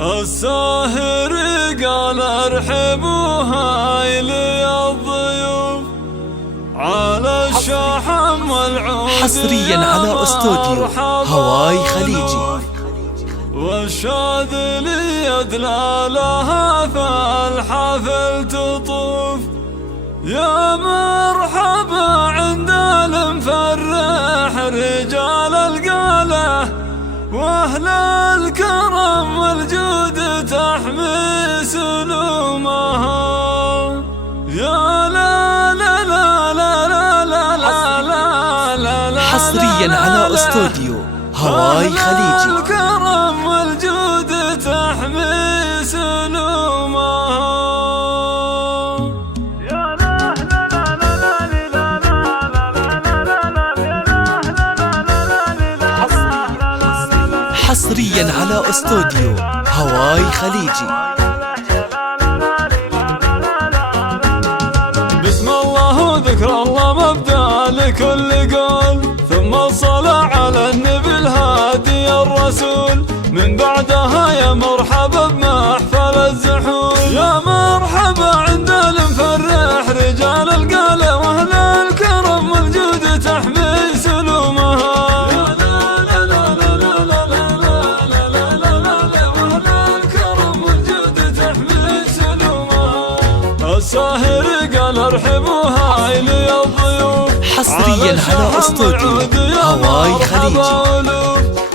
الساهر قال ارحبوا هايلي الضيوف على الشحم والعود حصريا على استوديو هواي خليجي، والشاذلي يدلى لها فالحفل تطوف. يا مرحبا عند المفرح رجال القاله واهل الكرم والجود تحمي سلومها. يا لا لا لا لا لا لا لا لا لا حصريا على استوديو هواي خليجي. الكرم والجود تحمي سلومها. حصريا على استوديو هواي خليجي. بسم الله وذكر الله مبدأ لكل قول، ثم الصلاة على النبي الهادي الرسول، من بعدها يا مرحبا بمحفل الزحول. يا مرحبا عند المفرح رجال القاله واهل الكرم والجود تحمي سلومها. الساهر قال ارحبوا هايلي الضيوف حصريا على استوديو هواي خليجي،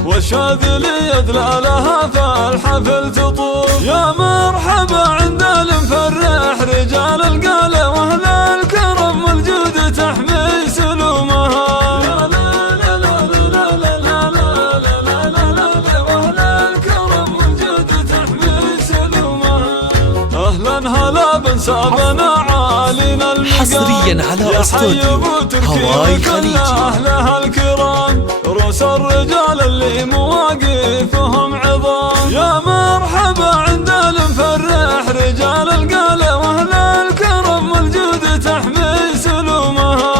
والشاذلي يدلى لها فالحفل تطوف. يا مرحبا عند المفرح رجال القاله واهل الكرم والجود تحمي سلومها. اهلا هلا بن سابنا عالينا المقام، حصريا على استوديو هواي خليجي. اهلها الكرام رؤوس الرجال اللي مواقفهم عظام. يا مرحبا عند المفرح رجال القاله واهل الكرم والجود تحمي سلومها.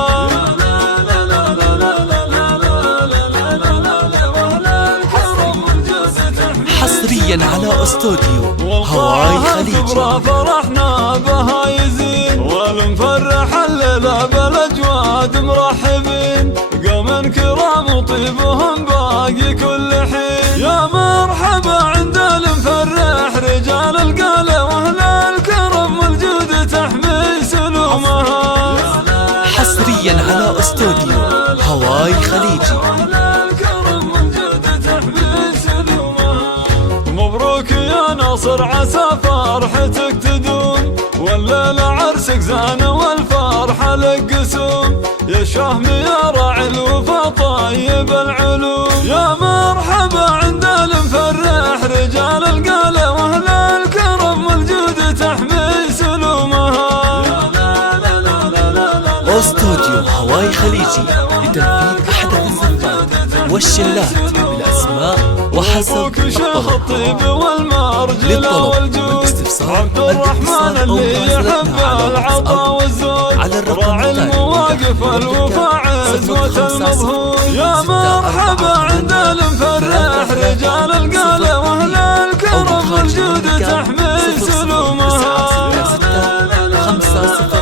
حصريا على استوديو هواي خليجي. فرحنا بها يزين والمفرح الليلة بالاجواد مرحبين، قوم كرام وطيبهم باقي كل حين. يا مرحبا عند المفرح رجال القاله واهل الكرم والجود تحمي سلومها. حصريا على استوديو هواي خليجي. مبروك يا ناصر عسى فرحتك تدوم، والليلة عرسك زان والفرحة لك قسوم. يا شهم يا راعي الوفا طيب العلوم. يا مرحبا عند المفرح رجال القاله واهل الكرم والجود تحمي سلومها. استوديو هواي خليجي لتنفيذ أحدث الزفات والشلات بالأسماء وحسب الطلب. للطلب والاستفسار عبد الرحمن اللي يحب العطاء والزود، على الرقم راعي المواقف الوفا عزوة المظهور. يا مرحبا عند المفرح رجال القاله واهل الكرم والجود تحمي سلومها. 506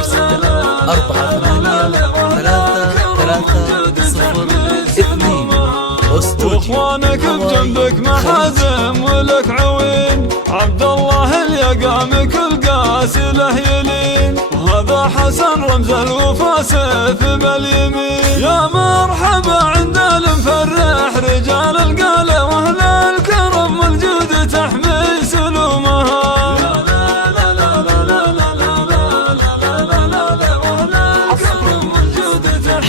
واخوانك بجنبك محازم ولك عوين، عبد الله اليقام كل قاسي له يلين، وهذا حسن رمز الوفا سيف باليمين. يا مرحبا عند المفرح رجال القاله واهل الكرم والجود تحمي سلومها.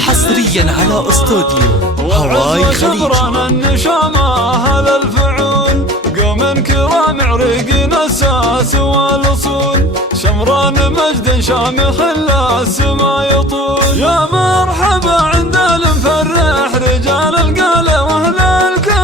حصريا على استوديو هواي خليجي. النشامة اهل الفعول، قوم كرام عريقين الساس والاصول، شمران مجد شامخ الا السما يطول. يا مرحبا عند المفرح رجال القاله واهل الكرم